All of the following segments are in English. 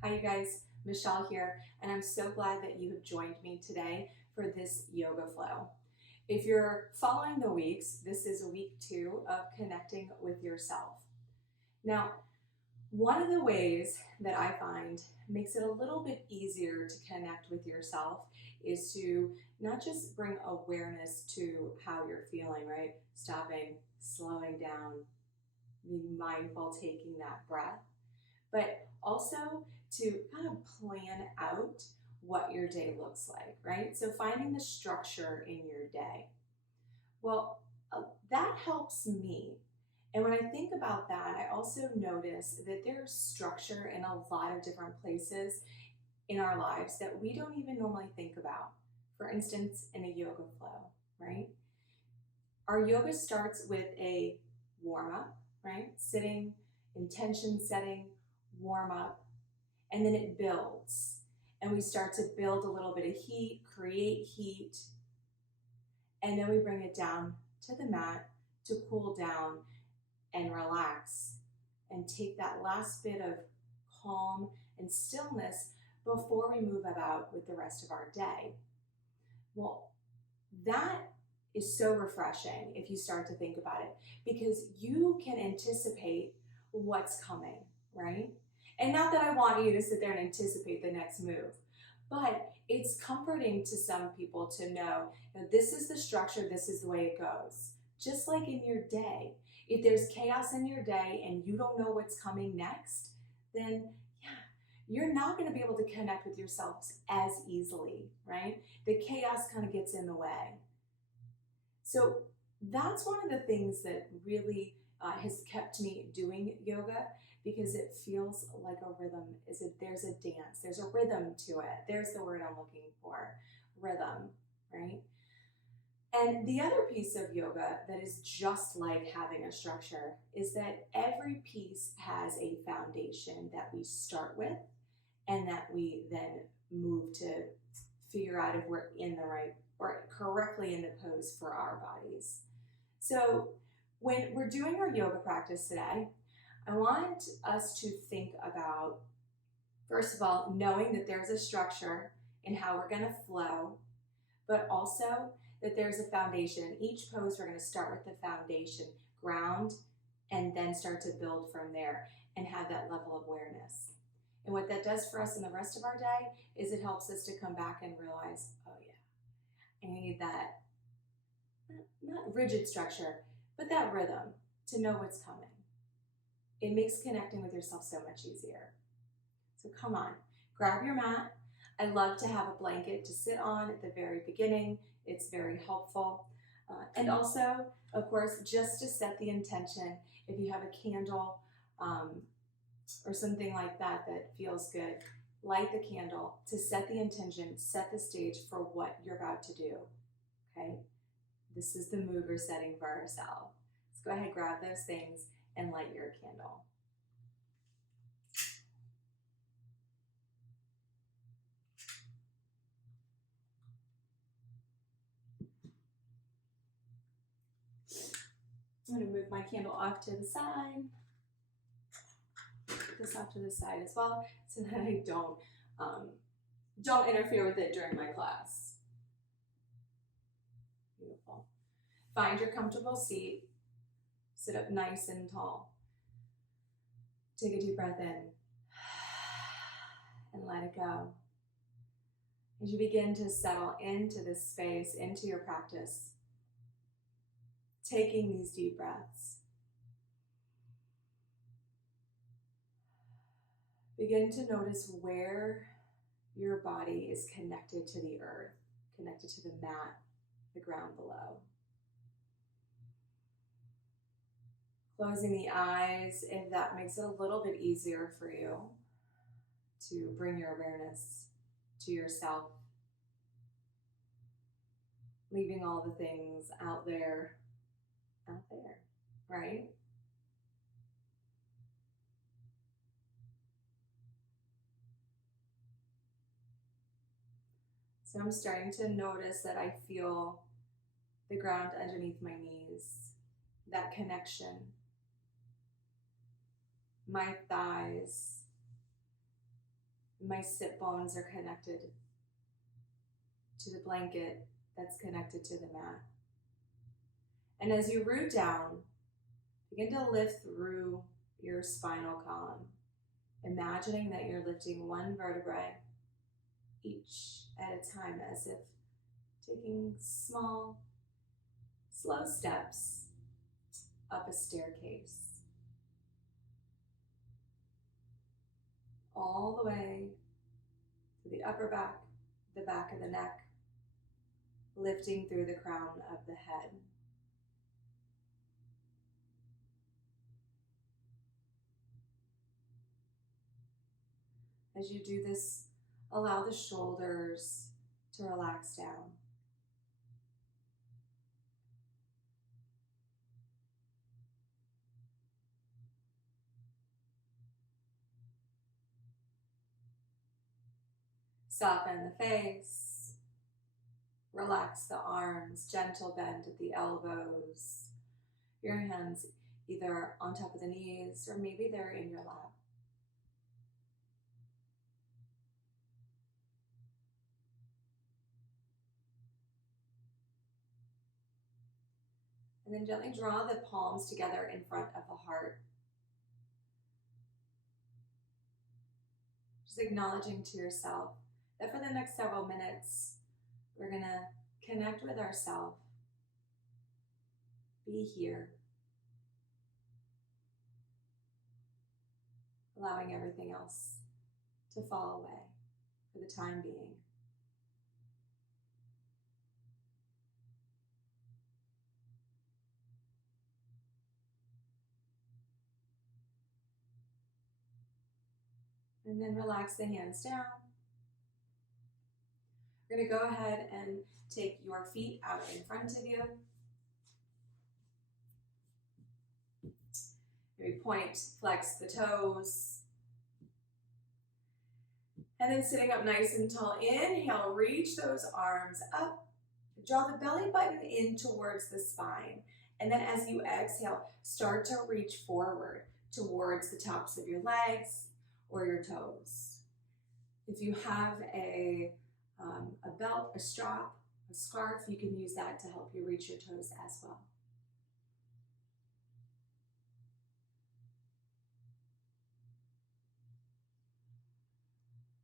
Hi you guys, Michelle here, and I'm so glad that you have joined me today for this yoga flow. If you're following the weeks, this is week 2 of connecting with yourself. Now, one of the ways that I find makes it a little bit easier to connect with yourself is to not just bring awareness to how you're feeling, right? Stopping, slowing down, being mindful, taking that breath, but also to kind of plan out what your day looks like, right? So finding the structure in your day. Well, that helps me. And when I think about that, I also notice that there's structure in a lot of different places in our lives that we don't even normally think about. For instance, in a yoga flow, right? Our yoga starts with a warm up, right? Sitting, intention setting, warm up, and then it builds. And we start to build a little bit of heat, create heat, and then we bring it down to the mat to cool down and relax and take that last bit of calm and stillness before we move about with the rest of our day. Well, that is so refreshing if you start to think about it, because you can anticipate what's coming, right? And not that I want you to sit there and anticipate the next move, but it's comforting to some people to know that this is the structure, this is the way it goes. Just like in your day, if there's chaos in your day and you don't know what's coming next, then you're not going to be able to connect with yourselves as easily, right? The chaos kind of gets in the way. So that's one of the things that really has kept me doing yoga, because it feels like a rhythm. There's a dance, there's a rhythm to it. There's the word I'm looking for, rhythm, right? And the other piece of yoga that is just like having a structure is that every piece has a foundation that we start with and that we then move to figure out if we're in the right or correctly in the pose for our bodies. So when we're doing our yoga practice today, I want us to think about, first of all, knowing that there's a structure in how we're going to flow, but also that there's a foundation. Each pose, we're going to start with the foundation, ground, and then start to build from there and have that level of awareness. And what that does for us in the rest of our day is it helps us to come back and realize, oh yeah, I need that, not rigid structure, but that rhythm to know what's coming. It makes connecting with yourself so much easier. So come on, grab your mat. I love to have a blanket to sit on at the very beginning. It's very helpful. And also, of course, just to set the intention, if you have a candle or something like that that feels good, light the candle to set the intention, set the stage for what you're about to do, okay? This is the mood we're setting for ourselves. So go ahead, grab those things and light your candle. I'm going to move my candle off to the side. Put this off to the side as well, so that I don't interfere with it during my class. Beautiful. Find your comfortable seat. Sit up nice and tall. Take a deep breath in and let it go. As you begin to settle into this space, into your practice, taking these deep breaths, begin to notice where your body is connected to the earth, connected to the mat, the ground below. Closing the eyes, if that makes it a little bit easier for you to bring your awareness to yourself, leaving all the things out there, right? So I'm starting to notice that I feel the ground underneath my knees, that connection, my thighs, My sit bones are connected to the blanket that's connected to the mat. And as you root down, begin to lift through your spinal column, imagining that you're lifting one vertebrae each at a time, as if taking small, slow steps up a staircase, all the way to the upper back, the back of the neck, lifting through the crown of the head. As you do this, allow the shoulders to relax down. Soften the face. Relax the arms, gentle bend at the elbows. Your hands either on top of the knees or maybe they're in your lap. And then gently draw the palms together in front of the heart. Just acknowledging to yourself that for the next several minutes, we're going to connect with ourselves, be here, allowing everything else to fall away for the time being. And then relax the hands down. We're going to go ahead and take your feet out in front of you. Maybe point, flex the toes. And then sitting up nice and tall, inhale, reach those arms up. Draw the belly button in towards the spine. And then as you exhale, start to reach forward towards the tops of your legs or your toes. If you have a belt, a strap, a scarf, you can use that to help you reach your toes as well.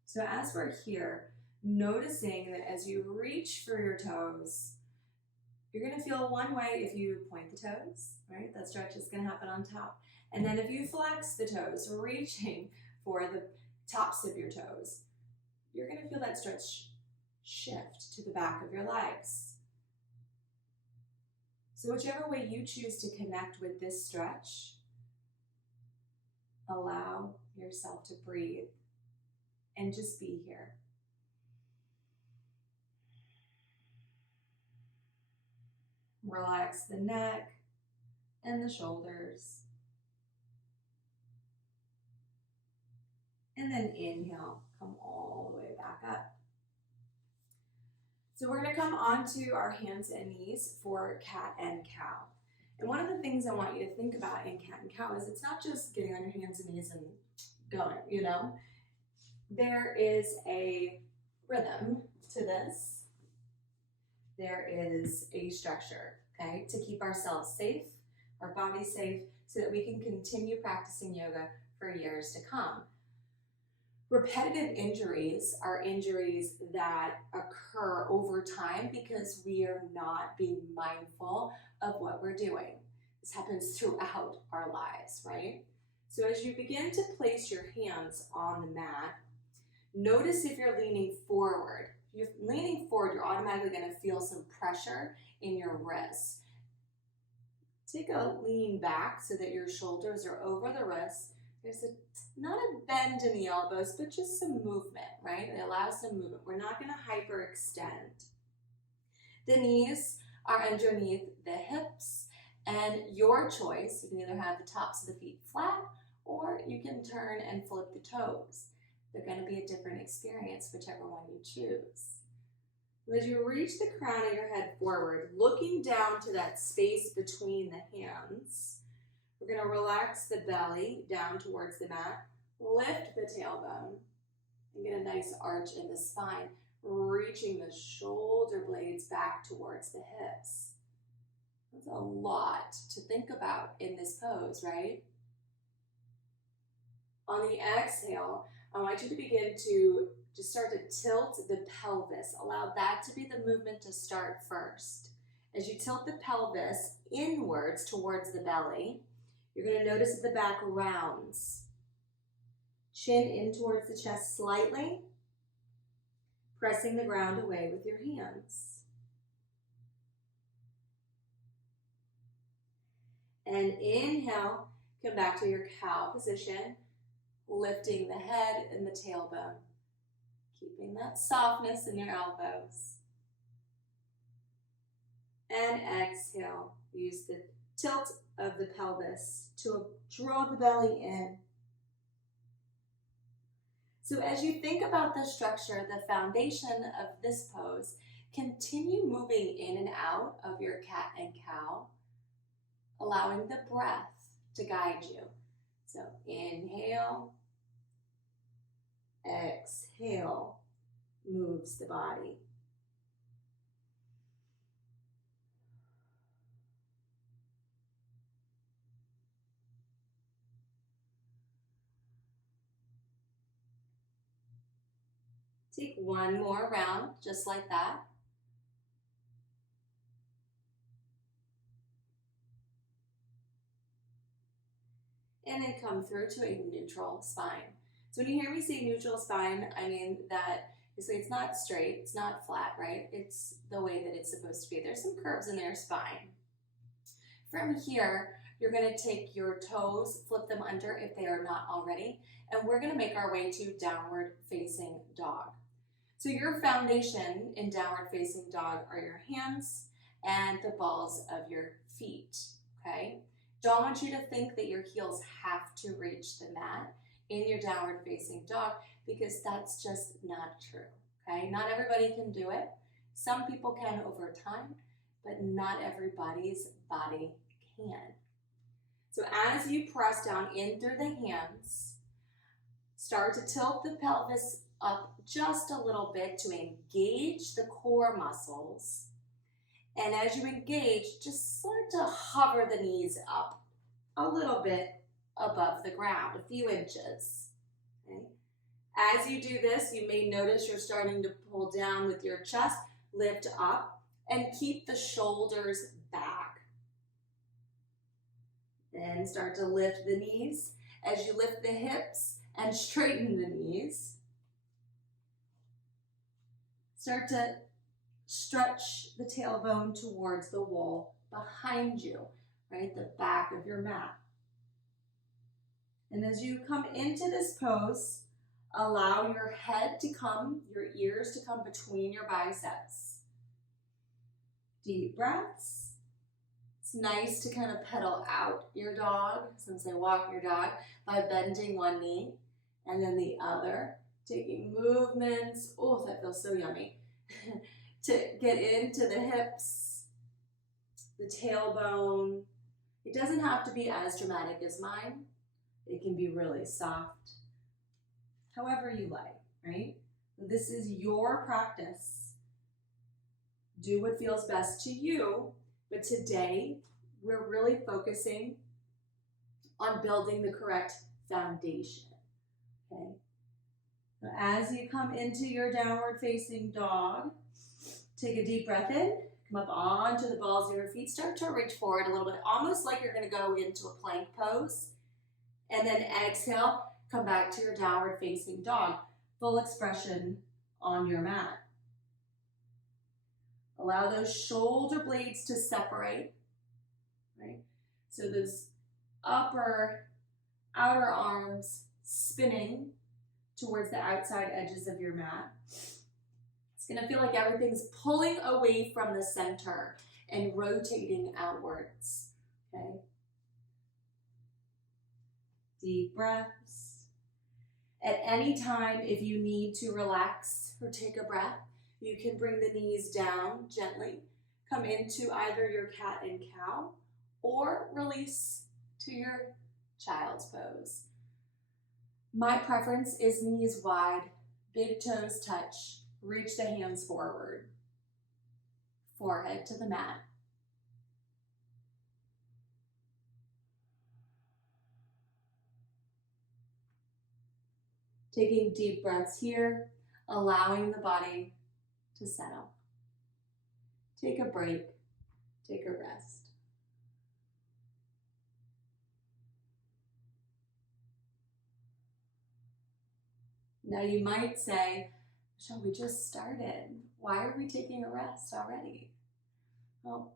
So as we're here, noticing that as you reach for your toes, you're going to feel one way if you point the toes, right? That stretch is going to happen on top. And then if you flex the toes, reaching for the tops of your toes, you're going to feel that stretch shift to the back of your legs. So whichever way you choose to connect with this stretch, allow yourself to breathe and just be here. Relax the neck and the shoulders. And then inhale, come all the way back up. So we're going to come onto our hands and knees for cat and cow. And one of the things I want you to think about in cat and cow is it's not just getting on your hands and knees and going, you know. There is a rhythm to this. There is a structure, okay, to keep ourselves safe, our body safe, so that we can continue practicing yoga for years to come. Repetitive injuries are injuries that occur over time because we are not being mindful of what we're doing. This happens throughout our lives, right? So as you begin to place your hands on the mat, notice if you're leaning forward. If you're leaning forward, you're automatically going to feel some pressure in your wrists. Take a lean back so that your shoulders are over the wrists. There's not a bend in the elbows, but just some movement, right? It allows some movement. We're not going to hyperextend. The knees are underneath the hips, and your choice, you can either have the tops of the feet flat, or you can turn and flip the toes. They're going to be a different experience, whichever one you choose. As you reach the crown of your head forward, looking down to that space between the hands, we're going to relax the belly down towards the mat, lift the tailbone, And get a nice arch in the spine, reaching the shoulder blades back towards the hips. That's a lot to think about in this pose, right? On the exhale, I want you to begin to just start to tilt the pelvis. Allow that to be the movement to start first. As you tilt the pelvis inwards towards the belly, you're going to notice that the back rounds. Chin in towards the chest slightly, pressing the ground away with your hands. And inhale, come back to your cow position, lifting the head and the tailbone, keeping that softness in your elbows. And exhale, use the tilt of the pelvis to draw the belly in. So as you think about the structure, the foundation of this pose, continue moving in and out of your cat and cow, allowing the breath to guide you. So inhale, exhale, moves the body. Take one more round, just like that. And then come through to a neutral spine. So when you hear me say neutral spine, I mean that basically it's not straight, it's not flat, right? It's the way that it's supposed to be. There's some curves in their spine. From here, you're going to take your toes, flip them under if they are not already, and we're going to make our way to downward facing dog. So your foundation in downward facing dog are your hands and the balls of your feet, okay? Don't want you to think that your heels have to reach the mat in your downward facing dog, because that's just not true, okay? Not everybody can do it. Some people can over time, but not everybody's body can. So as you press down in through the hands, start to tilt the pelvis up just a little bit to engage the core muscles. And as you engage, just start to hover the knees up a little bit above the ground, a few inches. Okay? As you do this, you may notice you're starting to pull down with your chest, lift up, and keep the shoulders back. Then start to lift the knees. As you lift the hips and straighten the knees, start to stretch the tailbone towards the wall behind you, right? The back of your mat. And as you come into this pose, allow your head to come, your ears to come between your biceps. Deep breaths. It's nice to kind of pedal out your dog, some say walk your dog, by bending one knee and then the other. Taking movements, oh, that feels so yummy, to get into the hips, the tailbone. It doesn't have to be as dramatic as mine. It can be really soft, however you like, right? This is your practice. Do what feels best to you, but today we're really focusing on building the correct foundation, okay? As you come into your downward facing dog, take a deep breath in, come up onto the balls of your feet, start to reach forward a little bit, almost like you're going to go into a plank pose, and then exhale, come back to your downward facing dog, full expression on your mat. Allow those shoulder blades to separate, right? So those outer arms spinning towards the outside edges of your mat. It's going to feel like everything's pulling away from the center and rotating outwards, okay? Deep breaths. At any time, if you need to relax or take a breath, you can bring the knees down gently, come into either your cat and cow, or release to your child's pose. My preference is knees wide, Big toes touch. Reach the hands forward. Forehead to the mat. Taking deep breaths here, allowing the body to settle. Take a break, take a rest. Now you might say, Michelle, we just started. Why are we taking a rest already? Well,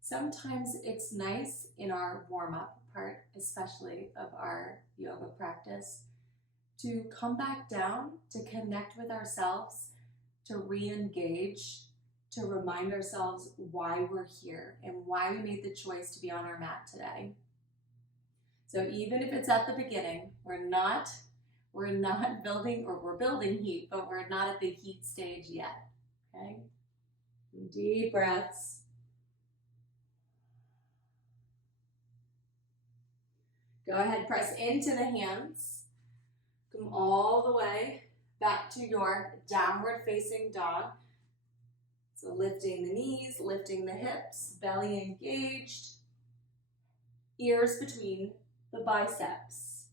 sometimes it's nice in our warm-up part, especially of our yoga practice, to come back down, to connect with ourselves, to re-engage, to remind ourselves why we're here and why we made the choice to be on our mat today. So even if it's at the beginning, we're not building, or we're building heat, but we're not at the heat stage yet, okay? Deep breaths. Go ahead, press into the hands. Come all the way back to your downward facing dog. So lifting the knees, lifting the hips, belly engaged, ears between the biceps.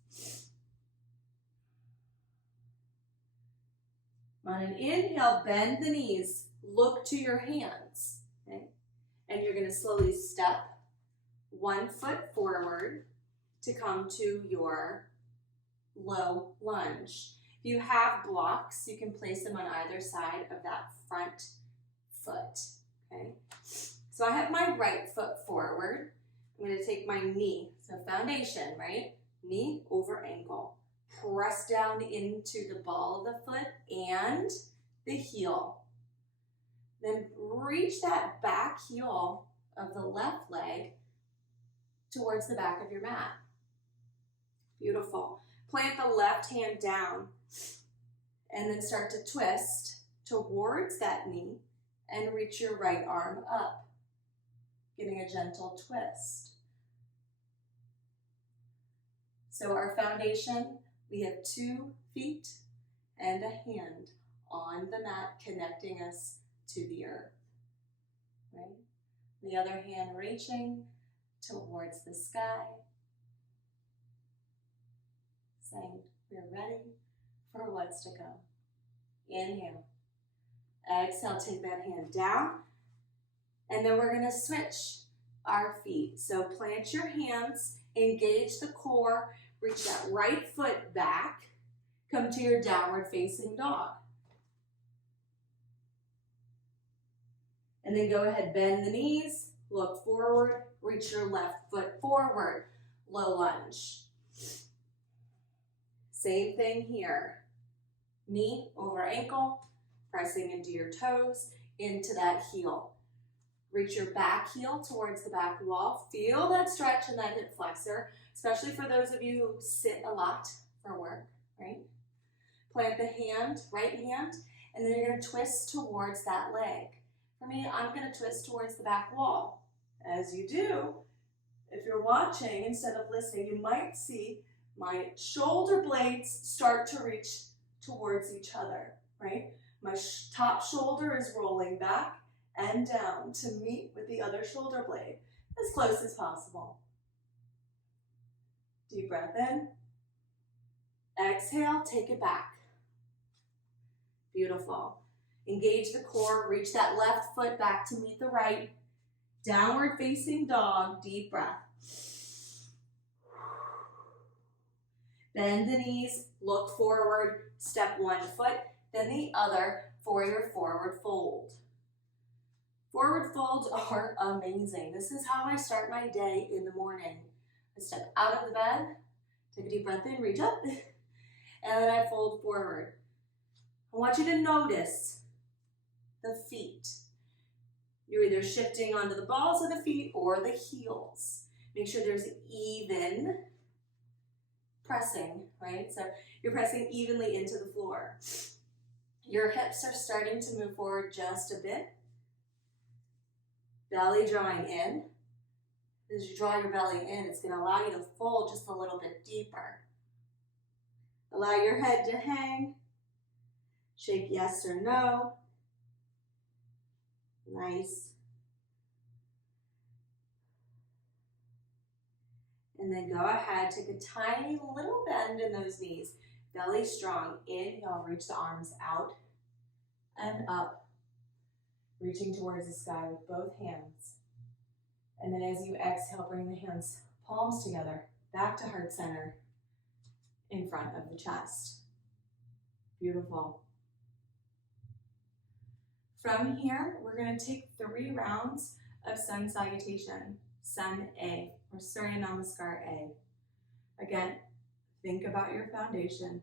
On an inhale, bend the knees, look to your hands, okay? And you're going to slowly step one foot forward to come to your low lunge. If you have blocks, you can place them on either side of that front foot, okay? So I have my right foot forward. I'm going to take my knee, so foundation, right? Knee over ankle. Press down into the ball of the foot and the heel. Then reach that back heel of the left leg towards the back of your mat. Beautiful. Plant the left hand down and then start to twist towards that knee and reach your right arm up, getting a gentle twist. So our foundation, we have 2 feet and a hand on the mat connecting us to the earth, right? The other hand reaching towards the sky, saying we're ready for what's to come. Inhale. Exhale, take that hand down. And then we're going to switch our feet. So plant your hands, engage the core, reach that right foot back, come to your downward facing dog. And then go ahead, bend the knees, look forward, reach your left foot forward, low lunge. Same thing here. Knee over ankle, pressing into your toes, into that heel. Reach your back heel towards the back wall. Feel that stretch in that hip flexor, especially for those of you who sit a lot for work, right? Plant the hand, right hand, and then you're going to twist towards that leg. For me, I'm going to twist towards the back wall. As you do, if you're watching instead of listening, you might see my shoulder blades start to reach towards each other, right? My top shoulder is rolling back and down to meet with the other shoulder blade as close as possible. Deep breath in. Exhale, take it back. Beautiful. Engage the core, reach that left foot back to meet the right. Downward facing dog, deep breath. Bend the knees, look forward, step one foot, then the other for your forward fold. Forward folds are amazing. This is how I start my day in the morning. I step out of the bed, take a deep breath in, reach up, and then I fold forward. I want you to notice the feet. You're either shifting onto the balls of the feet or the heels. Make sure there's even pressing, right? So you're pressing evenly into the floor. Your hips are starting to move forward just a bit. Belly drawing in. As you draw your belly in, it's going to allow you to fold just a little bit deeper. Allow your head to hang. Shake yes or no. Nice. And then go ahead, take a tiny little bend in those knees. Belly strong. Inhale, reach the arms out and up. Reaching towards the sky with both hands. And then as you exhale, bring the hands, palms together, back to heart center, in front of the chest. Beautiful. From here, we're going to take 3 rounds of sun salutation, sun A, or Surya Namaskar A. Again, think about your foundation.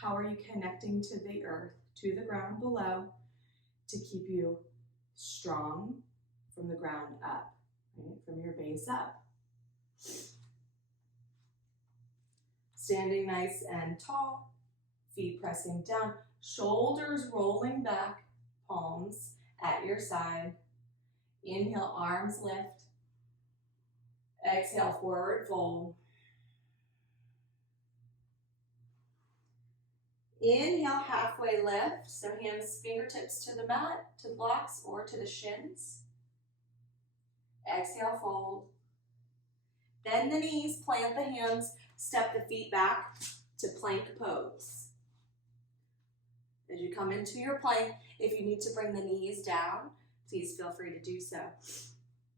How are you connecting to the earth, to the ground below, to keep you strong from the ground up, right? From your base up. Standing nice and tall, feet pressing down, shoulders rolling back, palms at your side. Inhale, arms lift. Exhale, forward fold. Inhale, halfway lift. So hands, fingertips to the mat, to the blocks, or to the shins. Exhale, fold. Bend the knees, plant the hands, step the feet back to plank pose. As you come into your plank, if you need to bring the knees down, please feel free to do so.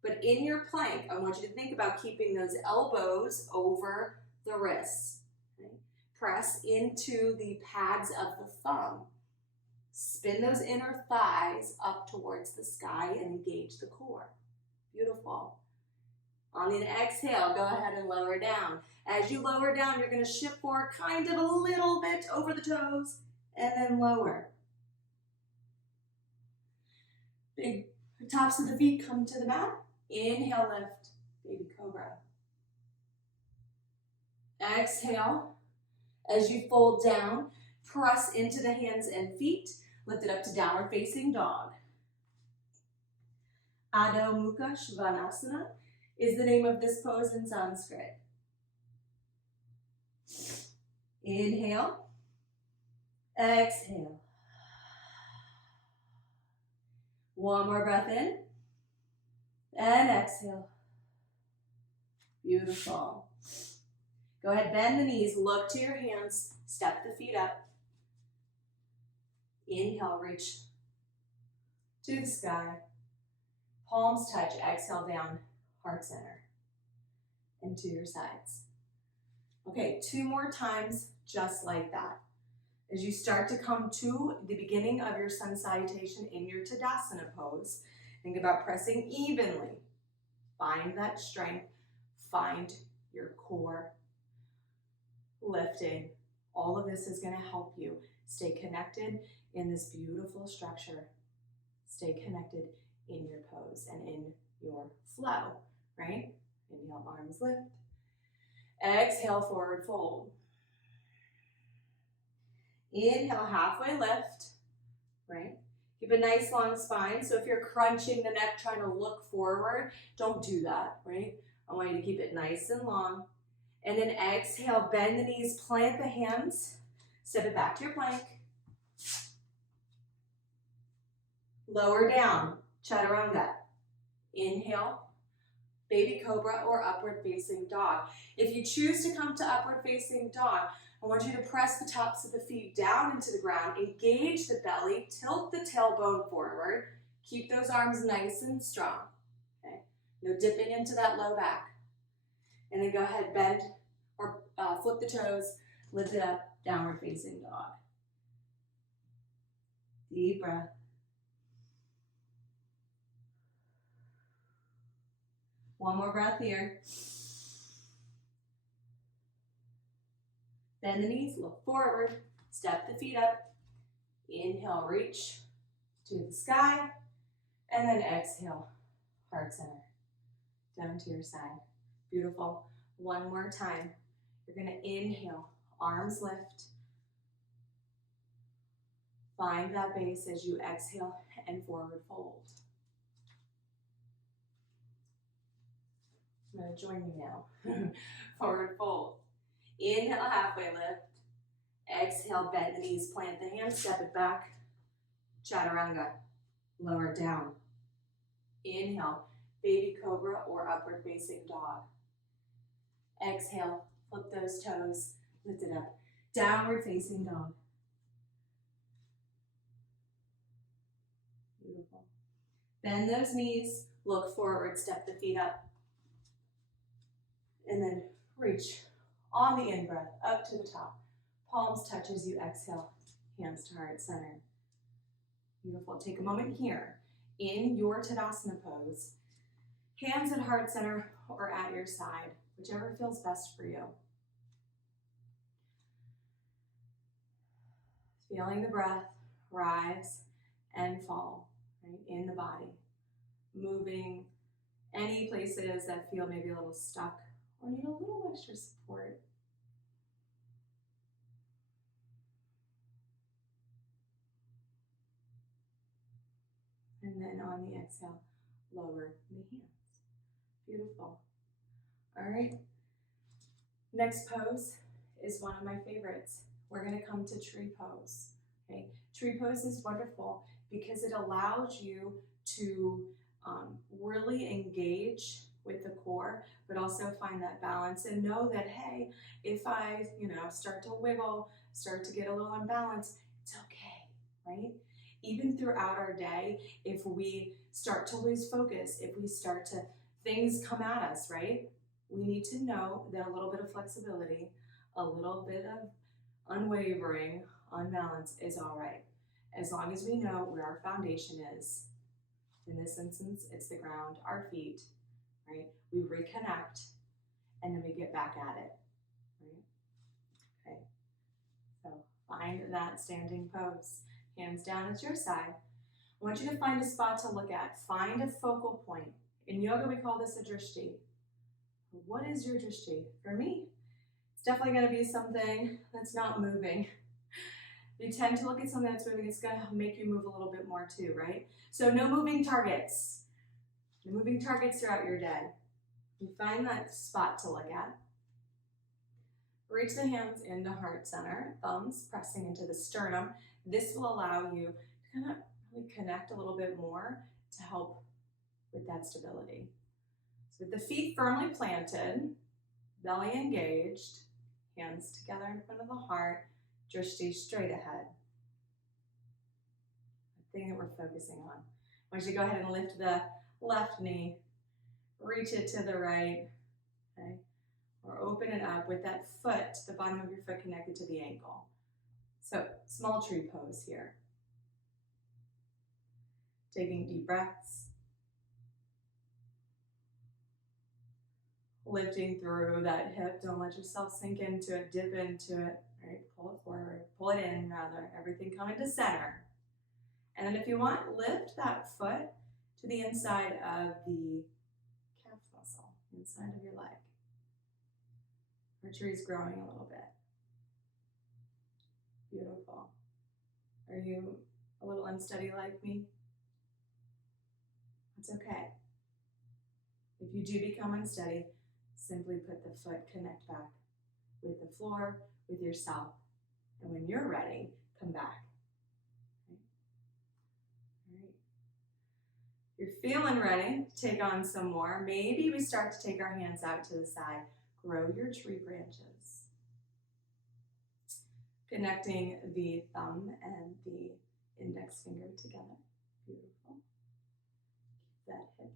But in your plank, I want you to think about keeping those elbows over the wrists. Okay? Press into the pads of the thumb. Spin those inner thighs up towards the sky and engage the core. Beautiful. On an exhale, go ahead and lower down. As you lower down, you're going to shift forward kind of a little bit over the toes and then lower. Big tops of the feet come to the mat. Inhale, lift, baby cobra. Exhale. As you fold down, press into the hands and feet. Lift it up to downward facing dog. Adho Mukha Svanasana is the name of this pose in Sanskrit. Inhale. Exhale. One more breath in. And exhale. Beautiful. Go ahead, bend the knees, look to your hands, step the feet up. Inhale, reach to the sky. Palms touch, exhale down, heart center, and to your sides. Okay, 2 more times just like that. As you start to come to the beginning of your sun salutation in your Tadasana pose, think about pressing evenly. Find that strength, find your core, lifting. All of this is going to help you stay connected in this beautiful structure. Stay connected in your pose and in your flow, right? Inhale, arms lift. Exhale, forward fold. Inhale, halfway lift, right? Keep a nice long spine. So if you're crunching the neck, trying to look forward, don't do that, right? I want you to keep it nice and long. And then exhale, bend the knees, plant the hands, step it back to your plank. Lower down, chaturanga. Inhale, baby cobra or upward facing dog. If you choose to come to upward facing dog, I want you to press the tops of the feet down into the ground, engage the belly, tilt the tailbone forward, keep those arms nice and strong. Okay? No dipping into that low back. And then go ahead, bend or flip the toes, lift it up, downward facing dog. Deep breath. One more breath here. Bend the knees, look forward, step the feet up. Inhale, reach to the sky, and then exhale, heart center, down to your side. Beautiful. One more time. You're going to inhale, arms lift. Find that base as you exhale and forward fold. I'm going to join you now. Forward fold. Inhale, halfway lift. Exhale, bend the knees, plant the hands, step it back. Chaturanga, lower down. Inhale, baby cobra or upward facing dog. Exhale, flip those toes, lift it up. Downward facing dog. Beautiful. Bend those knees, look forward, step the feet up. And then reach on the in-breath up to the top. Palms touch as you exhale, hands to heart center. Beautiful. Take a moment here in your Tadasana pose. Hands at heart center or at your side, whichever feels best for you. Feeling the breath rise and fall, right, in the body. Moving any places that feel maybe a little stuck or need a little extra support. And then on the exhale, lower the hands. Beautiful. All right. Next pose is one of my favorites. We're going to come to tree pose. Okay. Tree pose is wonderful because it allows you to really engage with the core, but also find that balance and know that, hey, if I, start to wiggle, start to get a little unbalanced, it's okay, right? Even throughout our day, if we start to lose focus, if we start to, things come at us, right? We need to know that a little bit of flexibility, a little bit of unwavering on balance is all right. As long as we know where our foundation is. In this instance, it's the ground, our feet, right? We reconnect and then we get back at it, right? Okay, so find that standing pose. Hands down at your side. I want you to find a spot to look at. Find a focal point. In yoga, we call this a drishti. What is your drishti? For me, it's definitely going to be something that's not moving. You tend to look at something that's moving, it's going to make you move a little bit more too, right? So no moving targets. No moving targets throughout your day. You find that spot to look at. Reach the hands into heart center, thumbs pressing into the sternum. This will allow you to kind of really connect a little bit more to help with that stability. So with the feet firmly planted, belly engaged, hands together in front of the heart, drishti straight ahead. The thing that we're focusing on. I want you to go ahead and lift the left knee, reach it to the right, okay? Or open it up with that foot, the bottom of your foot connected to the ankle. So, small tree pose here. Taking deep breaths. Lifting through that hip. Don't let yourself sink into it, dip into it. Right? Pull it forward, pull it in rather. Everything coming to center. And then if you want, lift that foot to the inside of the calf muscle, inside of your leg. Our tree's growing a little bit. Beautiful. Are you a little unsteady like me? That's okay. If you do become unsteady, simply put the foot, connect back with the floor, with yourself. And when you're ready, come back. Okay. All right. If you're feeling ready to take on some more, maybe we start to take our hands out to the side. Grow your tree branches. Connecting the thumb and the index finger together. Beautiful. Keep that hip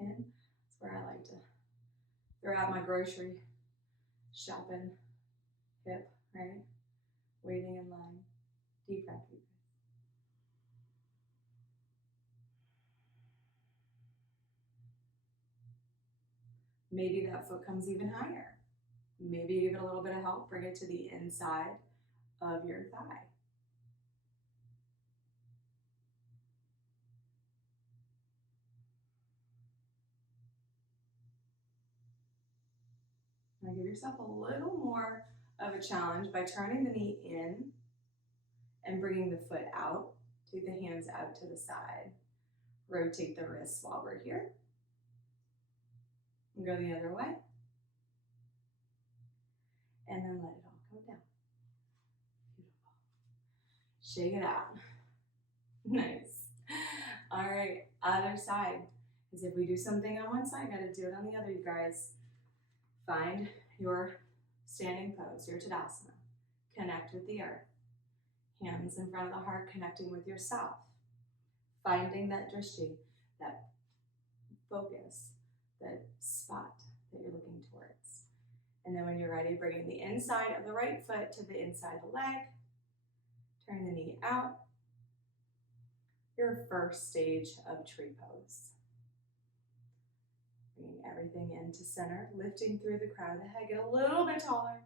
in. That's where I like to throw out my grocery shopping hip, right? Waiting in line. Deep breath, deep breath. Maybe that foot comes even higher. Maybe give it a little bit of help, bring it to the inside of your thigh. Now give yourself a little more of a challenge by turning the knee in and bringing the foot out. Take the hands out to the side. Rotate the wrists while we're here. And go the other way. And then let it all go down. Shake it out. Nice. All right, other side. As if we do something on one side, gotta do it on the other, you guys. Find your standing pose, your Tadasana. Connect with the earth. Hands in front of the heart, connecting with yourself. Finding that drishti, that focus, that spot that you're looking towards. And then when you're ready, bringing the inside of the right foot to the inside of the leg. Turn the knee out. Your first stage of tree pose. Bringing everything into center, lifting through the crown of the head, get a little bit taller.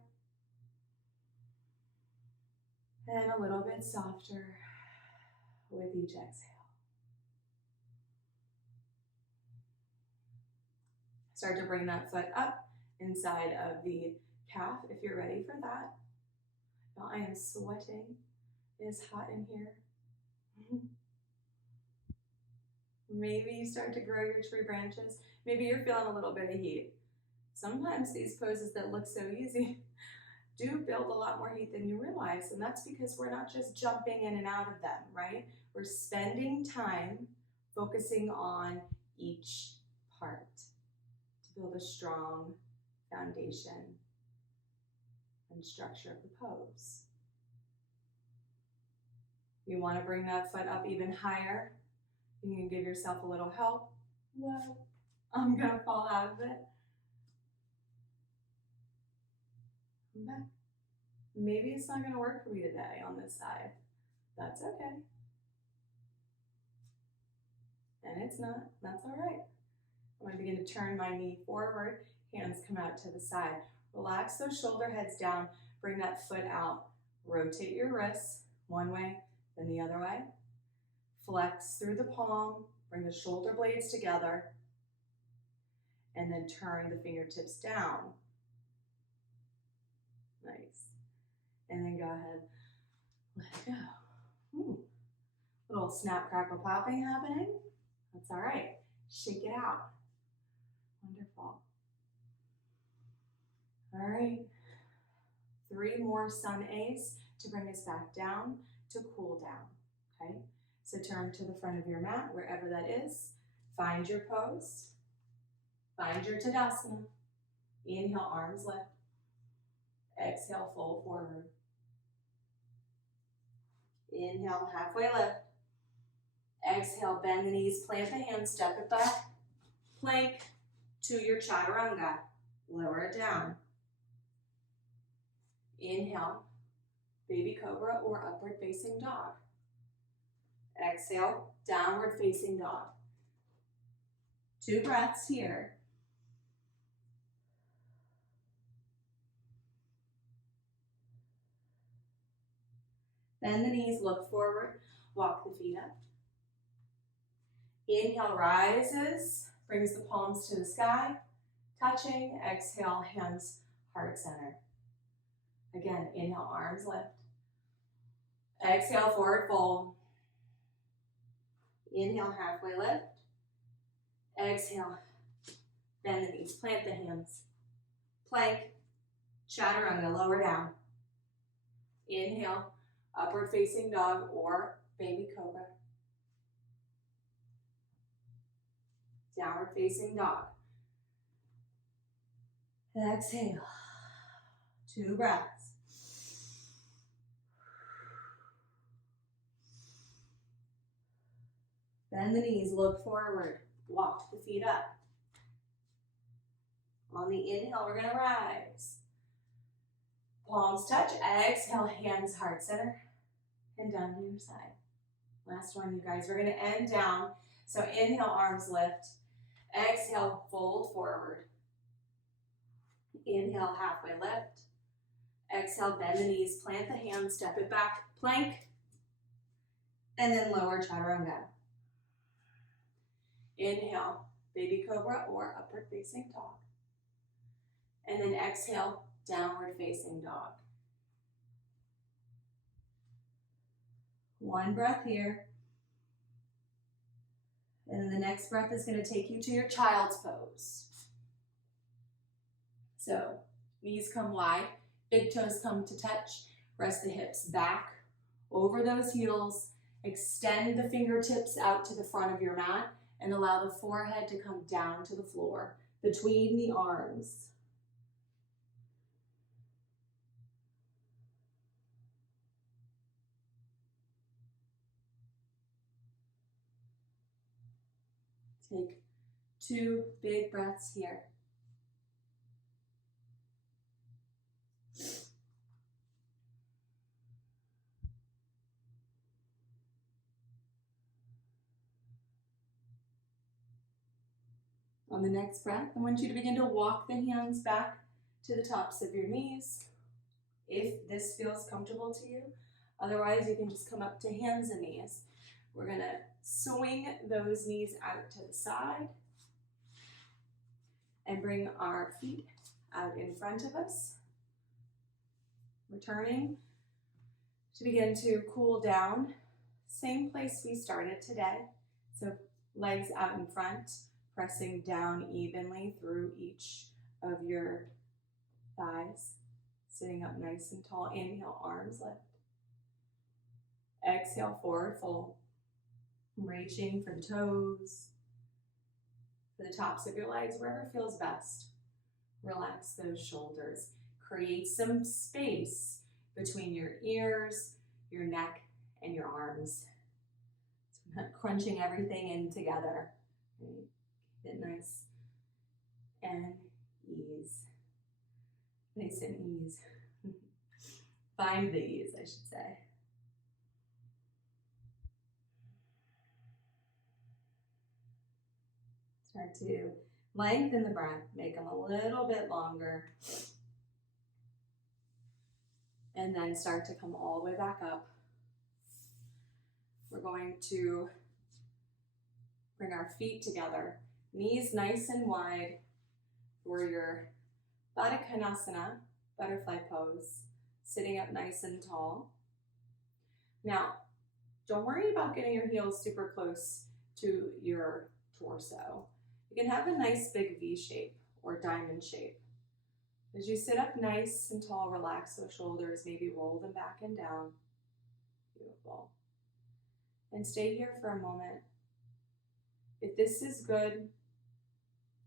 And a little bit softer with each exhale. Start to bring that foot up inside of the calf if you're ready for that. Now I am sweating. It is hot in here. Maybe you start to grow your tree branches. Maybe you're feeling a little bit of heat. Sometimes these poses that look so easy do build a lot more heat than you realize, and that's because we're not just jumping in and out of them, right? We're spending time focusing on each part to build a strong foundation and structure of the pose. You want to bring that foot up even higher. You can give yourself a little help. Whoa, I'm gonna fall out of it. Come back. Maybe it's not gonna work for me today on this side. That's okay. And it's not, that's all right. I'm gonna begin to turn my knee forward, hands come out to the side. Relax those shoulder heads down, bring that foot out. Rotate your wrists one way, then the other way. Flex through the palm, bring the shoulder blades together, and then turn the fingertips down. Nice. And then go ahead, let it go. Little snap, crackle, popping happening. That's all right. Shake it out. Wonderful. All right. 3 more sun A's to bring us back down to cool down, okay? So turn to the front of your mat, wherever that is. Find your pose. Find your Tadasana. Inhale, arms lift. Exhale, fold forward. Inhale, halfway lift. Exhale, bend the knees, plant the hands, step it back. Plank to your chaturanga. Lower it down. Inhale, baby cobra or upward facing dog. Exhale, downward facing dog. 2 breaths here. Bend the knees, look forward, walk the feet up. Inhale, rises, brings the palms to the sky, touching. Exhale, hands heart center. Again, inhale, arms lift. Exhale, forward fold. Inhale, halfway lift. Exhale, bend the knees, plant the hands. Plank, chaturanga, lower down. Inhale, upward facing dog or baby cobra. Downward facing dog. Exhale, 2 breaths. Bend the knees, look forward, walk the feet up. On the inhale, we're gonna rise. Palms touch, exhale, hands heart center, and down to your side. Last one, you guys. We're gonna end down. So inhale, arms lift. Exhale, fold forward. Inhale, halfway lift. Exhale, bend the knees, plant the hands, step it back, plank, and then lower chaturanga. Inhale, baby cobra or upward facing dog. And then exhale, downward facing dog. 1 breath here. And then the next breath is going to take you to your child's pose. So knees come wide, big toes come to touch, rest the hips back over those heels. Extend the fingertips out to the front of your mat and allow the forehead to come down to the floor between the arms. Take 2 big breaths here. On the next breath, I want you to begin to walk the hands back to the tops of your knees, if this feels comfortable to you. Otherwise, you can just come up to hands and knees. We're going to swing those knees out to the side and bring our feet out in front of us. Returning to begin to cool down. Same place we started today. So legs out in front, pressing down evenly through each of your thighs. Sitting up nice and tall. Inhale, arms lift. Exhale, forward fold. Reaching for the toes, for the tops of your legs, wherever feels best. Relax those shoulders. Create some space between your ears, your neck, and your arms. So we're not crunching everything in together. Right? Keep it nice and ease. Nice and ease. Find the ease, I should say. Start to lengthen the breath, make them a little bit longer. And then start to come all the way back up. We're going to bring our feet together, knees nice and wide for your Baddha Konasana, butterfly pose, sitting up nice and tall. Now, don't worry about getting your heels super close to your torso. You can have a nice big V shape or diamond shape. As you sit up nice and tall, relax those shoulders, maybe roll them back and down. Beautiful. And stay here for a moment. If this is good,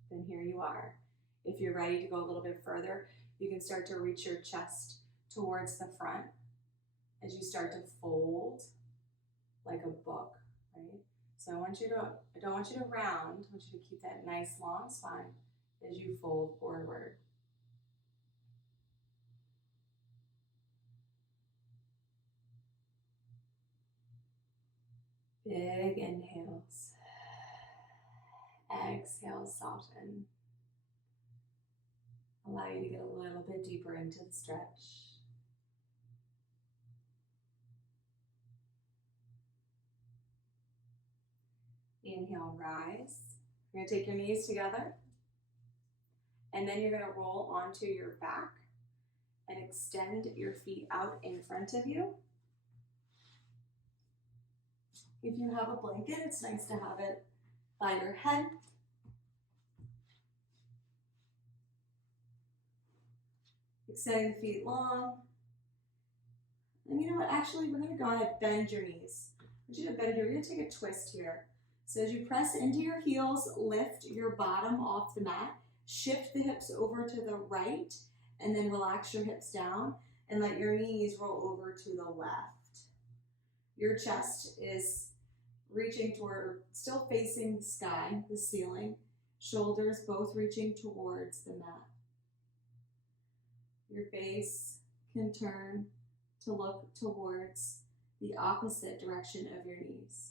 then here you are. If you're ready to go a little bit further, you can start to reach your chest towards the front as you start to fold like a book, right? So I don't want you to round. I want you to keep that nice long spine as you fold forward. Big inhales. Exhale, soften. Allow you to get a little bit deeper into the stretch. Inhale, rise. You're going to take your knees together. And then you're going to roll onto your back and extend your feet out in front of you. If you have a blanket, it's nice to have it by your head. Extending the feet long. And you know what? Actually, we're going to go ahead and bend your knees. I want you to bend. You're going to take a twist here. So as you press into your heels, lift your bottom off the mat. Shift the hips over to the right, and then relax your hips down and let your knees roll over to the left. Your chest is reaching toward, still facing the sky, the ceiling. Shoulders both reaching towards the mat. Your face can turn to look towards the opposite direction of your knees.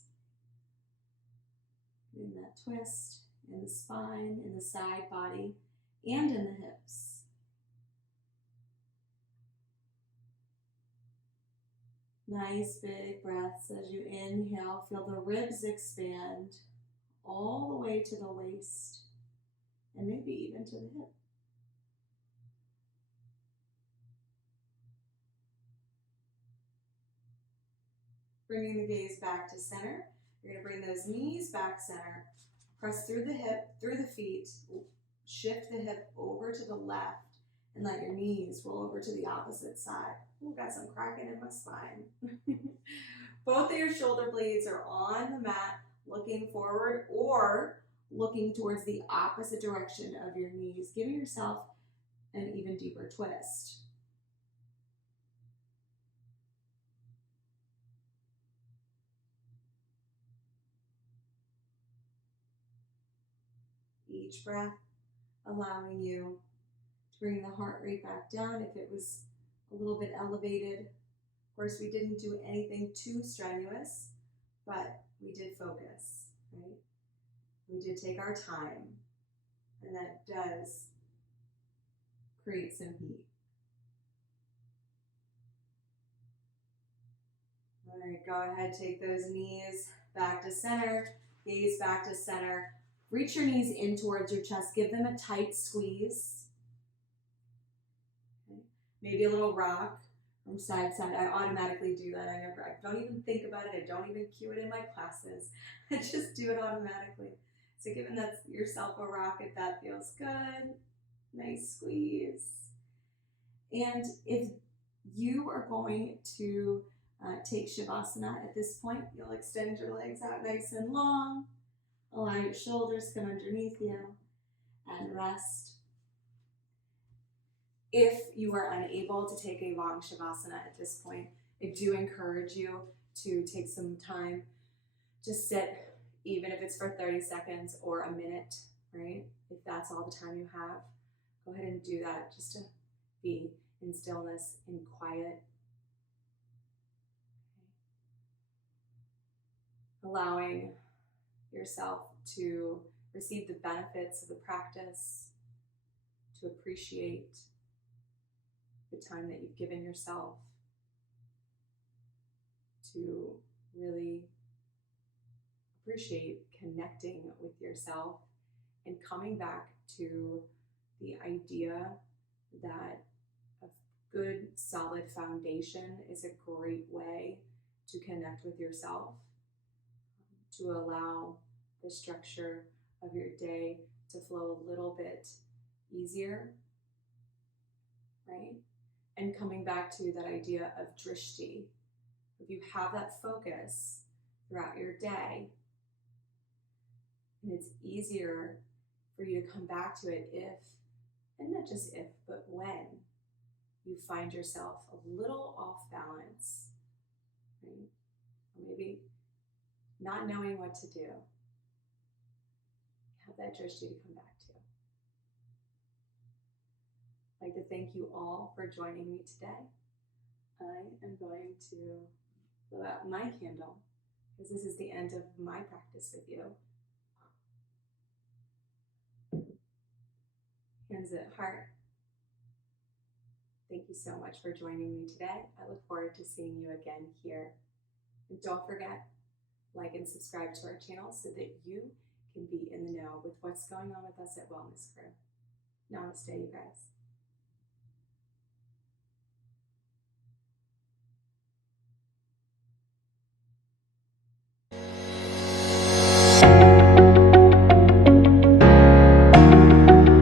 In that twist, in the spine, in the side body, and in the hips. Nice big breaths as you inhale. Feel the ribs expand all the way to the waist and maybe even to the hip. Bringing the gaze back to center. You're going to bring those knees back center. Press through the hip, through the feet. Shift the hip over to the left and let your knees roll over to the opposite side. Ooh, got some cracking in my spine. Both of your shoulder blades are on the mat, looking forward or looking towards the opposite direction of your knees, giving yourself an even deeper twist. Each breath allowing you to bring the heart rate back down if it was a little bit elevated. Of course, we didn't do anything too strenuous, but we did focus, right? We did take our time, and that does create some heat. All right, go ahead, take those knees back to center, gaze back to center. Reach your knees in towards your chest. Give them a tight squeeze. Okay. Maybe a little rock from side to side. I automatically do that. I don't even think about it. I don't even cue it in my classes. I just do it automatically. So giving yourself a rock if that feels good. Nice squeeze. And if you are going to take Shavasana at this point, you'll extend your legs out nice and long. Allow your shoulders to come underneath you and rest. If you are unable to take a long Shavasana at this point, I do encourage you to take some time to sit, even if it's for 30 seconds or a minute, right? If that's all the time you have, go ahead and do that just to be in stillness, in quiet. Okay. Allowing yourself to receive the benefits of the practice, to appreciate the time that you've given yourself, to really appreciate connecting with yourself and coming back to the idea that a good, solid foundation is a great way to connect with yourself, to allow the structure of your day to flow a little bit easier, right? And coming back to that idea of drishti. If you have that focus throughout your day, and it's easier for you to come back to it if, and not just if, but when you find yourself a little off balance, right? Or maybe not knowing what to do. Have that drishti to come back to. I'd like to thank you all for joining me today. I am going to blow out my candle because this is the end of my practice with you. Hands at heart. Thank you so much for joining me today. I look forward to seeing you again here. And don't forget, like and subscribe to our channel so that you can be in the know with what's going on with us at Wellness Crew. Namaste, you guys.